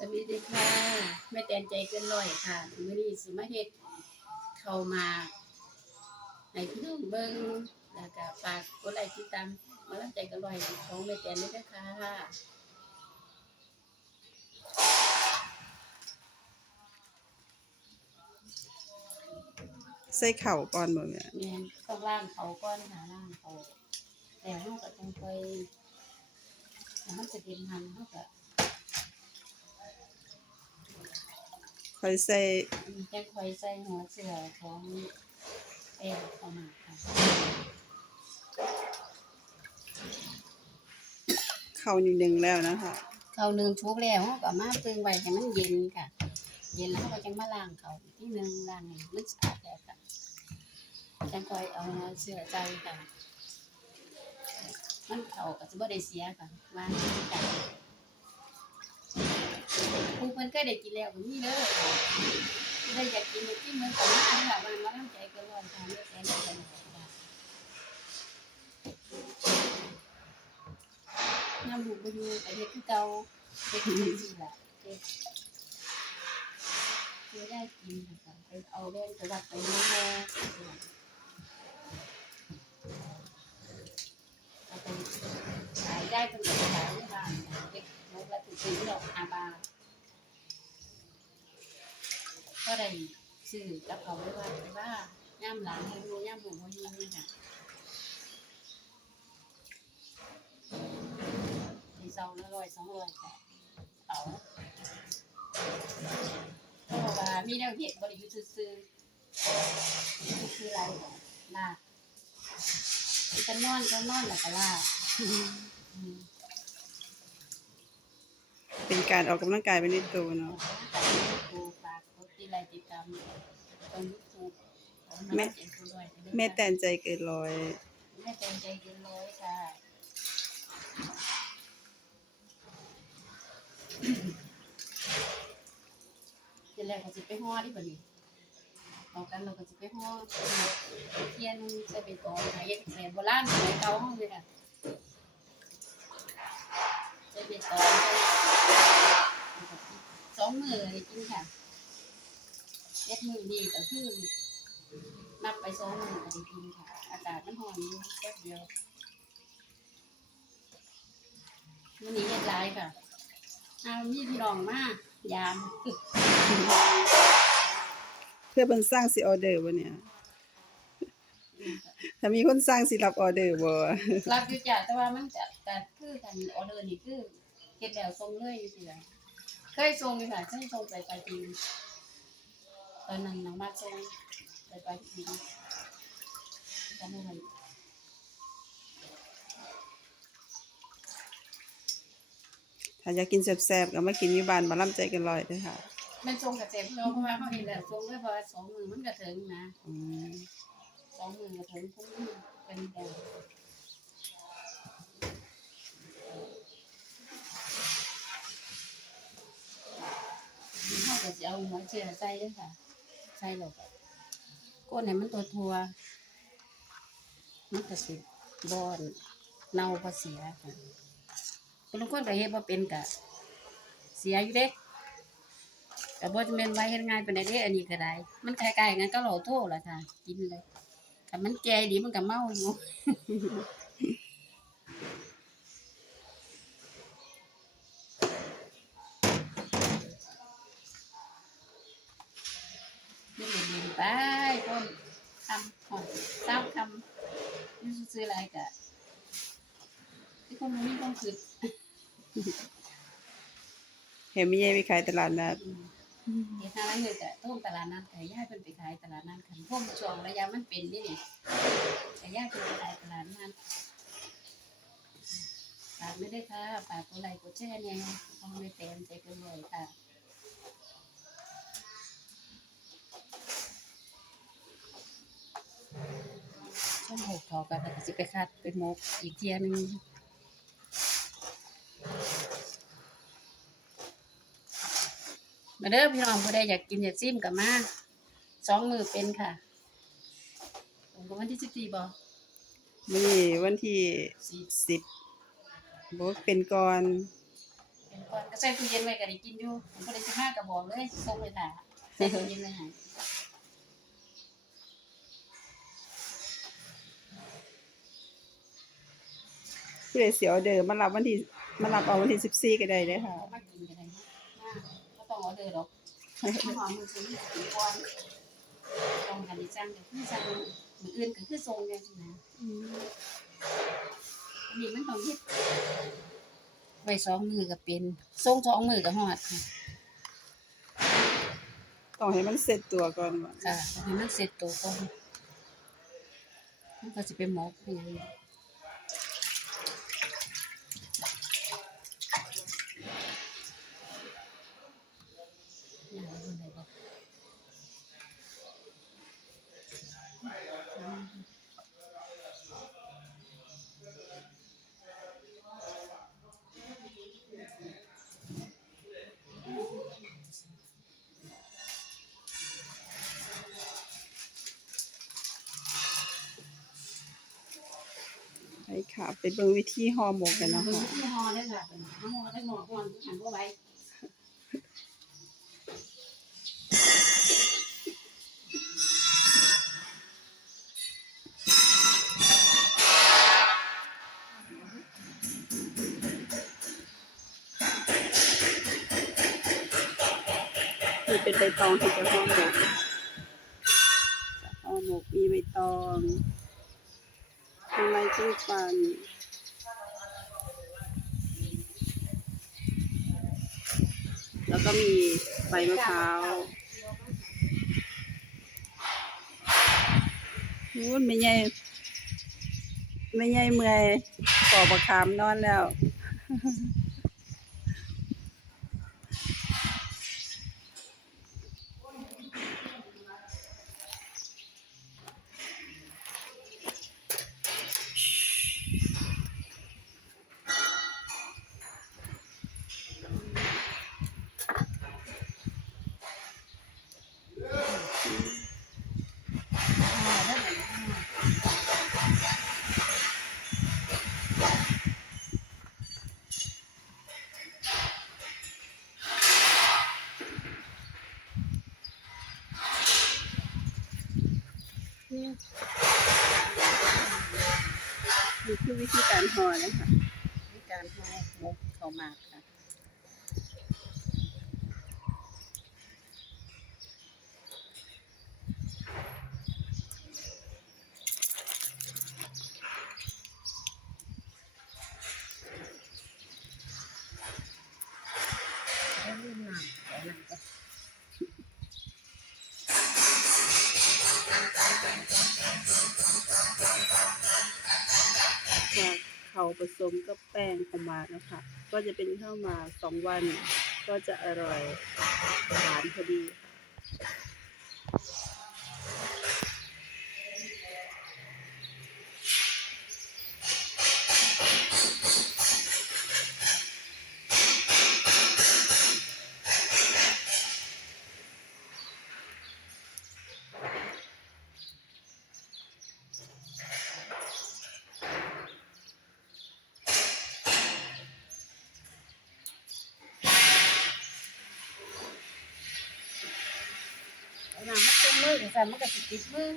สวัสดีค่ะแม่แตนใจเกินร้อยค่ะมื้อนี้สิมาเฮ็ดเข้าวหมากให้พี่น้องเบิ่งแล้วก็ฝากกดไลค์ติดตามมาลังใจเกันร้อยของแม่แตนด้วยนะคะใส่เข่าวก่อนบ่แม่แม่นต้องล้างเขาก่อนค่ะล้างเขาแต่เฮาก็ต้องไปให้มันจะเป็นมันเฮาก็ ค่อยใส่จังค่อยใส่หัวเสือของแป้งเข้ามาค่ะเข้าวนิดนึงแล้วนะคะเขาลืมชุบแล้วเราก็มาตึงไว้ให้มันเย็นค่ะ เย็นแล้วเราก็จังมาล้างเขาอีกทีหนึงล้างให้มันสะอาดแล้วค่ะจังค่อยเอาเสื้อใจค่ะมันเขาก็จะบ่ได้เสียค่ะวางที่กัน ผู้เพิ่นก็ได้กินแล้วก็มีเด้อได้อยากกินที่เมืองกันมานี่ล่ะมันมาทำใจเกันร้อนค่ะไม่แสนกันค่ะน้ำบุกบ่อยู่ไปเฮ็ดคือเก่าเฮ็ดคือสิล่ะเฮ็ดเพื่อได้กินค่ะไปเอาแรงไปวัดไปนี่แม่ไปขายได้เป็นขายที่บ้านค่ะเด็กนกละถึงซื้อดอกห้าบา ก็ได้ซื้อกับเขาไว้ว่าว่าย่ำหลานให้รู้ย่ำบุกบ่อยู่นี่ค่ะมีซองละร้อยสองร้อยแต่เอาเพราะว่ามีแนวเห็ดบริยุทธ์ซื้อๆซื้ออะไรลากจะนอนจะนอนแล้วก็ลาเป็นการออกกำลังกายไปในตัวเนาะ ฝากเขาตีไรติดตามตรงยูทูบแม่แม่แตนใจเกินร้อย แม่แตนใจเกินร้อยค่ะเสร็จแล้วก็จะไปห่อที่พอดีเอากันเราก็จะไปห่อเทียนใส่ไปตองค่ะเฮ็ดแบบโบราณสมัยเก่าห้องเลยค่ะใส่ไปตองสองมือเลยจริงค่ะ เอ็ดมือนี่ก็คือนับไปสองมือก็ได้กินค่ะ อากาศมันร้อนอยู่แป๊บเดียววันนี้เฮ็ดหลายค่ะเอามีพี่น้องมายามเพื่อเพิ่นสร้างสิออเดอร์บ่เนี่ย ถ้ามีคนสร้างสิรับออเดอร์บ่รับอยู่จ้ะแต่ว่ามันจะแต่คือกันออเดอร์นี่คือเฮ็ดแล้วส่งเลยอยู่สิล่ะเคยส่งอยู่ค่ะเคยส่งไปปลายปี ตอนนั้นน้องมาส่งไปไปลายปีจำไม่ได้ถ้าอยากกินแซ่บๆก็มากินอยู่บ้านบ่ลํใจกันร้อยเด้อค่ะมันส่งกับเจ็บเราเพราะว่าเขาเห็นแล้วส่งเลยเพราะว่าสองมือมันก็ถึงนะอืมสองมือก็ถึงทุกมือเป็นแบบเขาก็จะเอาหัวเชื่อใส่ด้วยค่ะ ใส่ลบก้นเนี่ยมันตัวทัวมันก็สิบอนเน่าพอเสียค่ะคนบางคนก็เฮ็ดบ่เป็นกะเสียอยู่เด้แต่บ่จะเป็นไว้เฮ็ดง่ายปานใดเด้อันนี้ก็ได้ มันคล้ายๆกันก็หล่าโทล่ะค่ะ กินเลยถ้ามันแก่ดีมันก็เมาอยู่ นี่เรียน ไปคนคำหอดเศร้าคำนี่ซื้ออะไรกะที่คนรู้นี่ต้องคือเห็นมีใหญ่ไปขายตลาดนัดเฮ็ดอะไรเลยกะต้มตลาดนัดไก่ย่ายเป็นไปขายตลาดนัดขันพ่มช่วงระยะมันเป็นนี่นี่ไก่ย่ายเป็นไปขายตลาดนัดฝากไม่ได้ค่ะฝากกดไลค์กดแชร์เนี่ยต้องไม่เต็มใจเกินเลยค่ะ ช่วงหกทอกันแล้วก็สิไปคัดเป็นมกอีกเทียหนึงมาเด้อพี่น้องผู้ใดอยากกินอยากซิมกับมาสองมือเป็นค่ะผมก็วันที่สิบสี่บอมื้อนี้วันที่สี่10บ่เป็นก่อน เป็นก่อนก็ใส่ตู้เย็นไว้ก็ได้กินอยู่ผมก็เลยสิมาก็บบอกเลยส่งไปถ่าใส่ตู้เย็นไว้ให้ ผู้ใดเสียวเดิมมารับวันที่มารับเอาวันที่สิบสี่ก็ได้เลยค่ะเอามากินก็ได้นะก็ต้องออเดอร์ดอกข้าวหอมมือซื้อกินก่อนต้องกันสั่งก็คือสั่งมื้ออื่นก็คือส่งจังซี่นะอันนี้มันต้องเฮ็ดไว้สองมือก็เป็นส่งสองมือก็ฮอดค่ะต้องให้มันเสร็จตัวก่อนว่าค่ะให้มันเสร็จตัวก่อนมันก็สิไปหมกเป็น หยังไงอย่างไรบ่ได้บ่ไปค่ะ ไปเบิ่งวิธีห่อหมกกันเนาะมันคะคือฮอได้ค่ะเป็นฮอได้หมอก่อนหันบ่ไว้ ใบตองที่จะห่อหมกจะห่อหมกมีใบตองมีไม้จิ้มฟันแล้วก็มีใบมะพร้าวนู้นไม่ใหญ่ไม่ใหญ่เมื่อยปอกประคามนอนแล้ว นี่นี่คือวิธีการห่อนะคะมีการห่อหมกเข้ามา ผสมกับแป้งข้าวมานะคะ ก็จะเป็นข้าวมาสองวัน ก็จะอร่อยหวานพอดีค่ะ มาต้มมือกับใส่มันก็สิติดมือ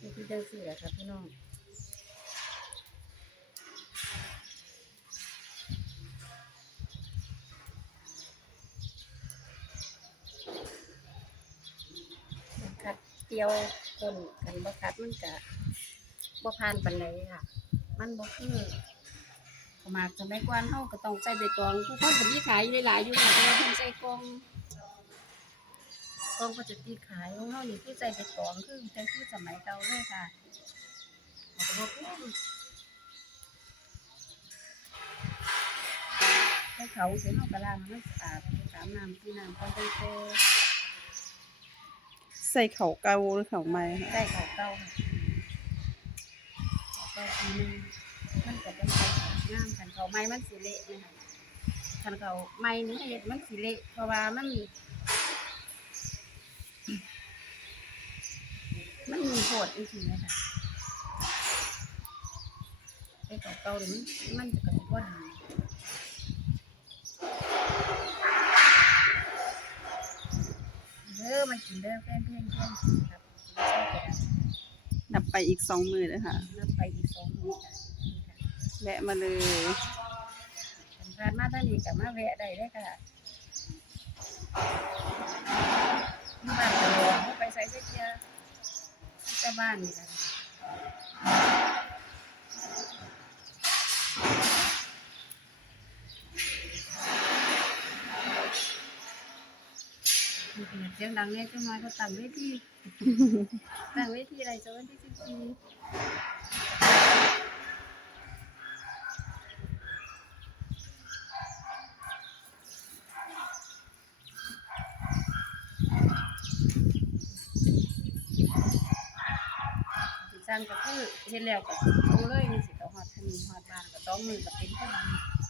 นี่คือจังซี่แหละครับพี่น้อง คัดเตียวคนกันบ่คัดมันก็บ่ผ่านปานใดค่ะ มันบ่คือขาวหมากสมัยก่อนเฮาก็ต้องใส่ใบตองผู้คนก็มีขายอยู่หลายๆอยู่ค่ะแต่ว่าเพิ่นใส่กล่องกล่องก็จะตีขายของเฮานี่คือใส่ใบตองคือแต่คือสมัยเก่าเลยค่ะเอาก็บ่แพงแต่เขาสิเฮาก็ล้างมันสะอาดสามน้ำที่น้ำก่อนตั้งแต่ ใส่เขาเกาหรือเขาไม่ค่ะได้เขาเก่าเขาเก่าปีนึงมันก็เป็นเขางามกันเขาไม้มันสิเละนะคะคันก็สิบ่ค่อยงามปานใดค่ะค่ะเขาเก่าก็สิบ่ค่อยงามปานเขาไม้ผมันสิเละนะคะคันเขาไม่นี่เฮ็ดมันสิเละเพราะว่ามัน มันมีโหดจริงๆเลยค่ะไอ้เก่าๆนี่มันมันจะกระตุ้นว่าดีเด้อ มากินเด้อแฟนเพื่อนเพื่อนครับใช่ค่ะนับไปอีกสองมือเลยค่ะ นับไปอีกสองมื้อค่ะนี่ค่ะแวะมาเลยผมผ่านมาทางนี้กับมาแวะได้ได้อค่ะที่บ้านตลอดเขาไปใส่เสื้อเกียร์แต่บ้านนี่ค่ะ เปิดเสียงดังเนี่ยจังน้อยเขาตั้งเวทีตั้งเวทีอะไรจะวันที่สิบสี่สิสร้างก็คือเฮ็ดแล้วก็ลงเลยนี่สิก็ฮอดทันฮอดบ้านก็ต้องมือก็เป็นผู้น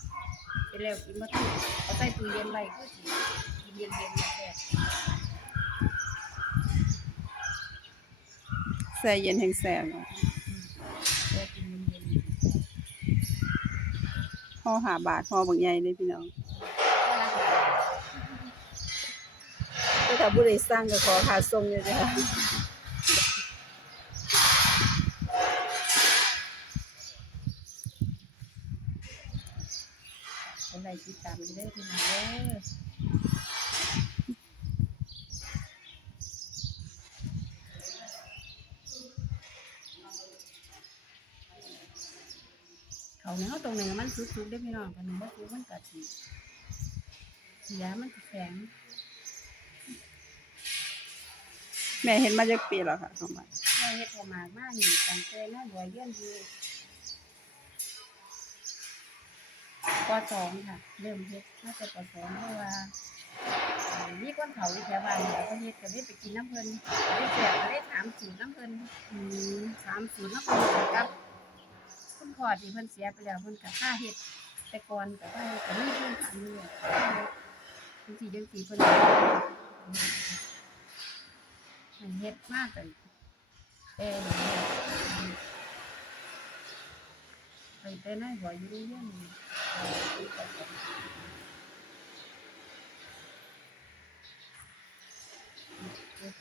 ำเฮ็ดแล้วกินบ่ทันเอาใส่ตู้เย็นไว้คือสิ กินเย็นๆแบบแซ่บแซ่เย็นแห่งแซ่บเนาะแซ่กินเย็นห่อหาบาทห่อบางใหญ่เลยพี่น้องๆแต่ถ้าผู้ใดสร้างก็ขอค่าส่งเลยนะคะคนใดติดตามอยู่เด้พี่น้องเด้อเขาเนื้อ ตรงไหนมันสุกๆได้อพี่น้องกันบ่สุกมันก็สิเสียมันสิแข็งแม่เห็นมาจากปีแล้วค่ะเข้ามาเราเฮ็ดออกมามากนี่ตั้งแต่น่าหลวยเยี่ยนอยู่ปสองค่ะ เริ่มเฮ็ดน่าจะปสองเพราะว่าเอ่อมีคนเขาอยู่แถวบ้านเนี่ยเขาเฮ็ดก็เลยไปกินน้ำเพิ่นก็ได้แซ่บก็ได้ถามสูตรน้ำเพิ่นอืมถามสูตรน้ำเพิ่นกับ คุณพ่อที่เพิ่นเสียไปแล้วเพิ่นก็ค่าเฮ็ดแต่ก่อนก็ว่าก็มีเพิ่นถามอยู่จังซี่จังซี่เพิ่นเฮ็ดมากกันเออไปเต้นให้หัวอยุ่งเยี่ย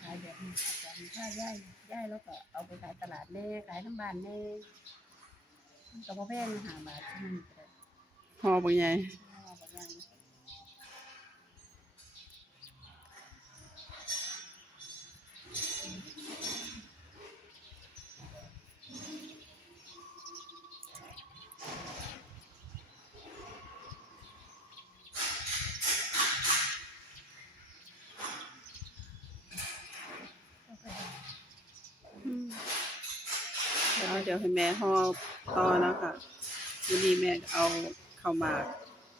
ขายแบบนี้ประจำถ้าย่ายย่ายแล้วก็เอาไปขายตลาดเน่ขายน้ำบานเน่ ก็บ่แพงหาบาทที่นี่ก็ได้หอบางใหญ่เอาไปย่างเดี๋ยวเดี๋ยวให้แม่ห่อ ต่อนะคะวันนี้แม่เอาเข้าวหมาก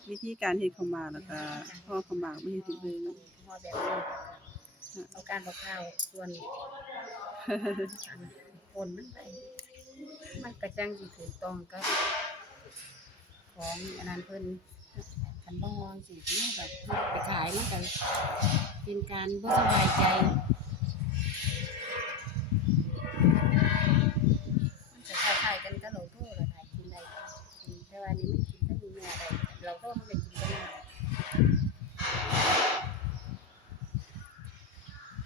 วิธีการเฮ็ดข้าวหมากแล้วก็ห่อข้าวหมากไม่ให้ถึงเลยพอแบบนี้เอาการเอาข้าวส่วนคนมันไปมันกระจังสิถูกต้องกับของอันนั้นเพิ่นคันบ่ฮองสิมันก็ไปขายมันก็เป็นการบ่สบายใจ มันจะคล้ายๆกันกับเราโทษเราถ่ายกินได้อืมแต่ว่านี่มันกินถ้ามีเนื้อได้เราโทษมันก็กินก็ได้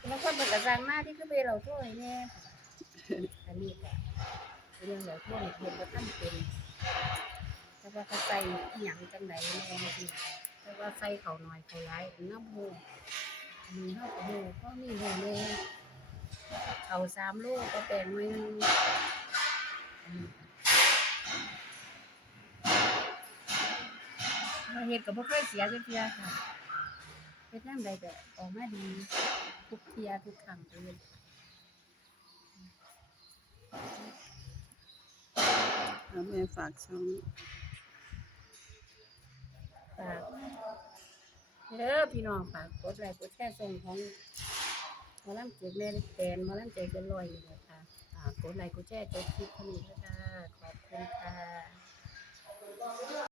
บางคนเป็นกระซังมากที่คือไปเราโทษให้แน่อันนี้ก็เรื่องเราโทษเนี่ยเห็นว่าท่านเป็นแต่ว่าเขาใส่อหย่างจังไหนแน่จริงแต่ว่าใส่เขาหน่อยเขาร้ายน้ำหูอันนี้เขาก็หูเขามีหูแน่เขาสามลูกก็แปลงไว้มาเฮ็ดก็บ่เคยเสียจักเที่ยค่ะเฮ็ดจังใดก็ออกมาดี ทุกเที่ยทุกครั้งเลยแล้วแม่ฝากช่องฝากเด้อพี่น้องฝากกดไลค์กดแชร์ส่งของหมอลำเจ็ดแม่แฟนหมอลำใจเกินร้อยนี่แหละค่ะฝากกดไลค์กดแชร์กดคลิปเท่านี้นะคะขอบคุณค่ะ